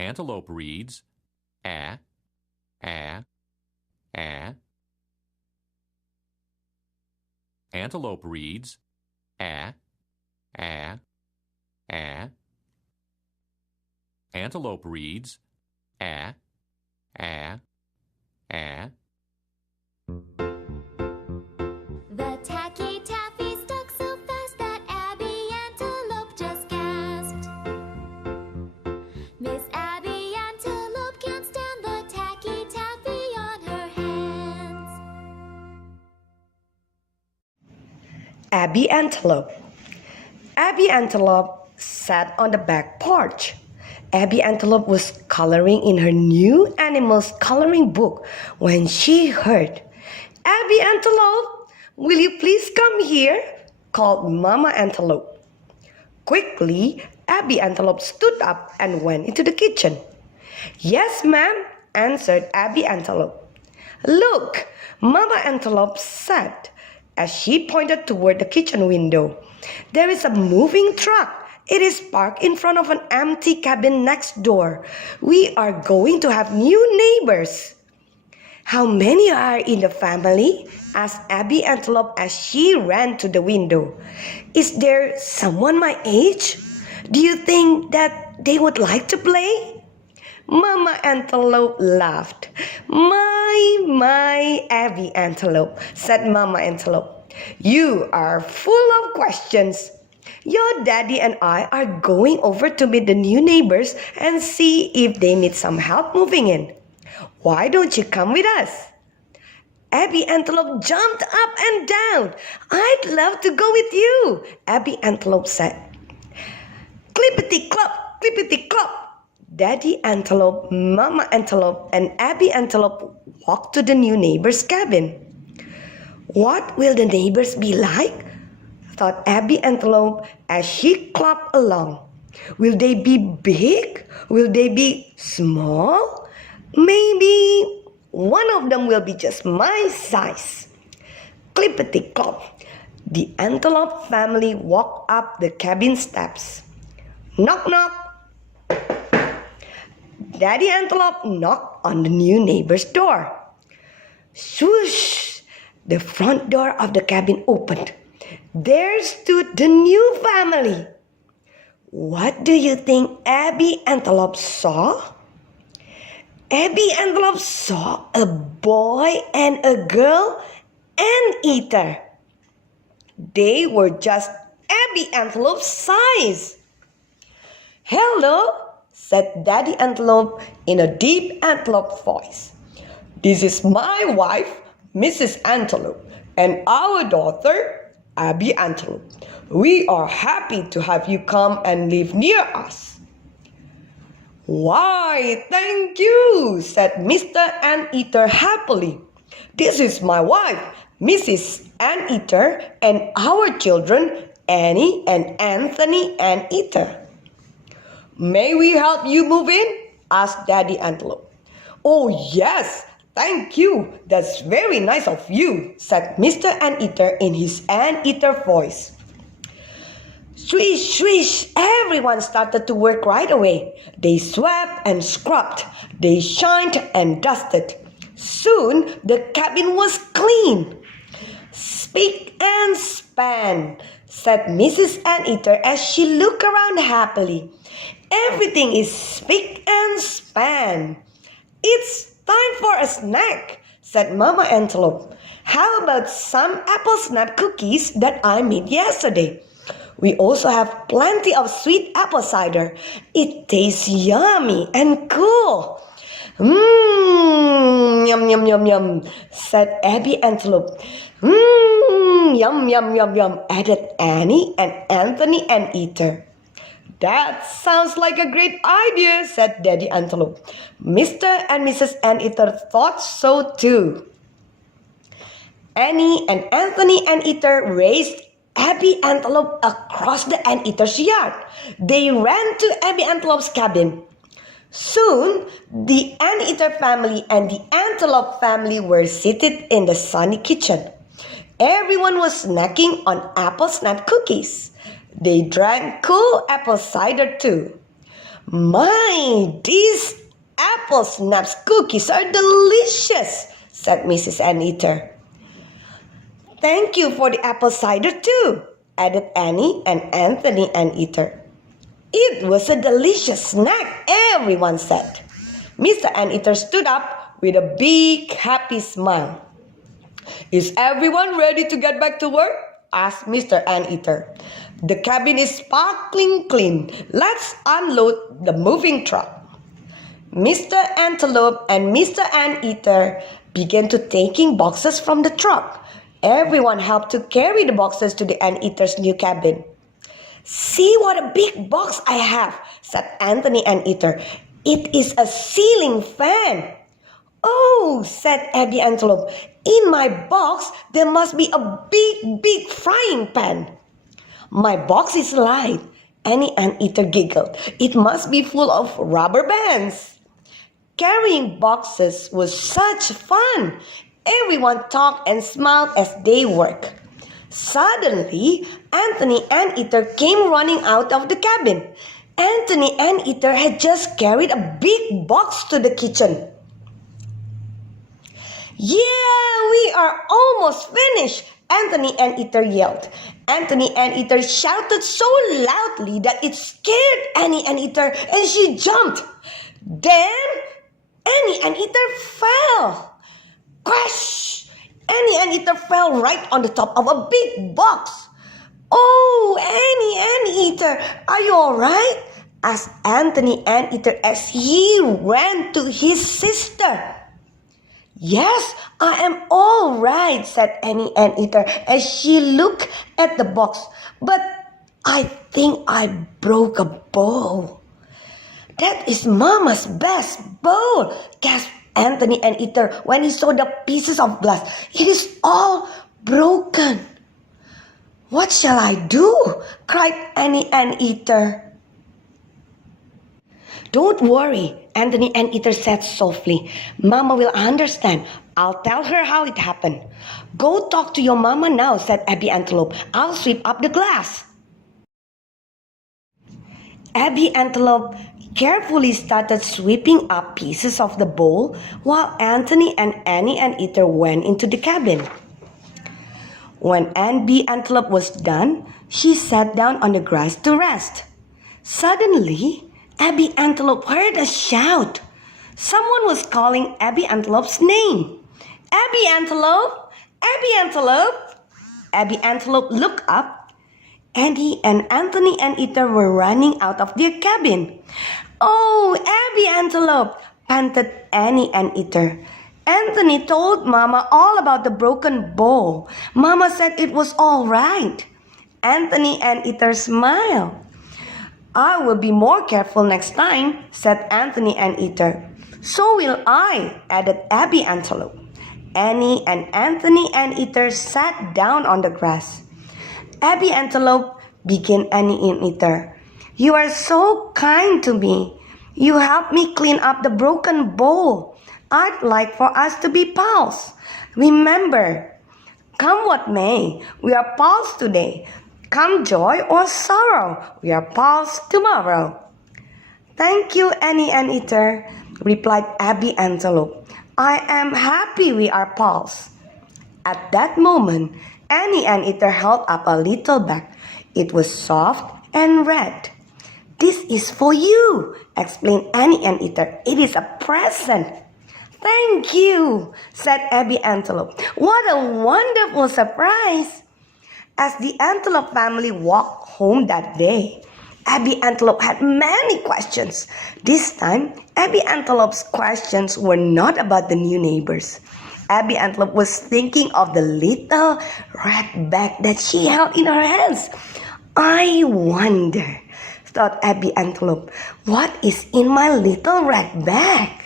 Antelope reads a, a, a. Antelope reads a, a, a. Antelope reads a, a, a. The tacky taffy stuck so fast that Abbie Antelope just gasped. Miss Abbie Antelope can't stand the tacky taffy on her hands. Abbie Antelope. Abbie Antelope sat on the back porch. Abbie Antelope was coloring in her new animals coloring book when she heard, "Abbie Antelope, will you please come here?" called Mama Antelope. Quickly, Abbie Antelope stood up and went into the kitchen. "Yes, ma'am," answered Abbie Antelope. "Look," Mama Antelope said as she pointed toward the kitchen window. "There is a moving truck. It is parked in front of an empty cabin next door. We are going to have new neighbors." "How many are in the family?" asked Abbie Antelope as she ran to the window. "Is there someone my age? Do you think that they would like to play?" Mama Antelope laughed. My, Abbie Antelope," said Mama Antelope. "You are full of questions. Your daddy and I are going over to meet the new neighbors and see if they need some help moving in. Why don't you come with us?" Abbie Antelope jumped up and down. "I'd love to go with you," Abbie Antelope said. Clippity-clop, clippity-clop. Daddy Antelope, Mama Antelope, and Abbie Antelope walked to the new neighbor's cabin. "What will the neighbors be like?" thought Abbie Antelope as she clopped along. "Will they be big? Will they be small? Maybe one of them will be just my size." Clippity-clop. The Antelope family walked up the cabin steps. Knock, knock. Daddy Antelope knocked on the new neighbor's door. Swoosh! The front door of the cabin opened. There stood the new family. What do you think Abbie Antelope saw? Abbie Antelope saw a boy and a girl anteater. They were just Abbie Antelope's size. "Hello," said Daddy Antelope in a deep antelope voice. "This is my wife, Mrs. Antelope, and our daughter, Abbie Antelope. We are happy to have you come and live near us." "Why, thank you," said Mr. Anteater happily. "This is my wife, Mrs. Anteater, and our children, Annie and Anthony Anteater." "May we help you move in?" asked Daddy Antelope. "Oh, yes. Thank you. That's very nice of you," said Mr. Anteater in his anteater voice. Swish, swish, everyone started to work right away. They swept and scrubbed. They shined and dusted. Soon the cabin was clean. "Spick and span," said Mrs. Anteater as she looked around happily. "Everything is spick and span." "It's time for a snack," said Mama Antelope. "How about some apple snap cookies that I made yesterday? We also have plenty of sweet apple cider. It tastes yummy and cool." Yum, yum, yum, yum, said Abbie Antelope. Yum, yum, yum, yum, added Annie and Anthony Anteater. "That sounds like a great idea," said Daddy Antelope. Mr. and Mrs. Anteater thought so too. Annie and Anthony Anteater raced Abbie Antelope across the Anteater's yard. They ran to Abbie Antelope's cabin. Soon, the Anteater family and the Antelope family were seated in the sunny kitchen. Everyone was snacking on apple snap cookies. They drank cool apple cider too. My, these apple snaps cookies are delicious, said Mrs. Anteater. Thank you for the apple cider too, added Annie and Anthony Anteater. It was a delicious snack, everyone said. Mr. Anteater stood up with a big happy smile. Is everyone ready to get back to work? Asked Mr. Anteater. The cabin is sparkling clean. Let's unload the moving truck. Mr. Antelope and Mr. Anteater began to taking boxes from the truck. Everyone helped to carry the boxes to the Anteater's new cabin. See what a big box I have, said Anthony Anteater. It is a ceiling fan. Oh, said Abbie Antelope. In my box, there must be a big frying pan. My box is light, Annie Anteater giggled. It must be full of rubber bands. Carrying boxes was such fun. Everyone talked and smiled as they worked. Suddenly, Anthony Anteater came running out of the cabin. Anthony Anteater had just carried a big box to the kitchen. Yeah, we are almost finished, Anthony Anteater yelled. Anthony Anteater shouted so loudly that it scared Annie Anteater and she jumped. Then Annie Anteater fell. Crash! Annie Anteater fell right on the top of a big box. Oh, Annie Anteater, are you all right? Asked Anthony Anteater as he ran to his sister. Yes, I am all right, said Annie Anteater as she looked at the box. But I think I broke a bowl. That is Mama's best bowl, gasped Anthony Anteater when he saw the pieces of glass. It is all broken. What shall I do? Cried Annie Anteater. Don't worry, Anthony Anteater said softly. Mama will understand. I'll tell her how it happened. Go talk to your mama now, said Abbie Antelope. I'll sweep up the glass. Abbie Antelope carefully started sweeping up pieces of the bowl while Anthony and Annie Anteater went into the cabin. When Abbie Antelope was done, she sat down on the grass to rest. Suddenly, Abbie Antelope heard a shout. Someone was calling Abbie Antelope's name. Abbie Antelope! Abbie Antelope! Abbie Antelope looked up. Annie and Anthony Anteater were running out of their cabin. Oh, Abbie Antelope! Panted Annie Anteater. Anthony told Mama all about the broken bowl. Mama said it was all right. Anthony Anteater smiled. I will be more careful next time, said Anthony Anteater. So will I, added Abbie Antelope. Annie and Anthony Anteater sat down on the grass. Abbie Antelope, began Annie Anteater. You are so kind to me. You helped me clean up the broken bowl. I'd like for us to be pals. Remember, come what may, we are pals today. Come joy or sorrow, we are pals tomorrow. Thank you, Annie Anteater, replied Abbie Antelope. I am happy we are pals. At that moment, Annie Anteater held up a little bag. It was soft and red. This is for you, explained Annie Anteater. It is a present. Thank you, said Abbie Antelope. What a wonderful surprise. As the Antelope family walked home that day, Abbie Antelope had many questions. This time, Abbie Antelope's questions were not about the new neighbors. Abbie Antelope was thinking of the little red bag that she held in her hands. I wonder, thought Abbie Antelope, what is in my little red bag?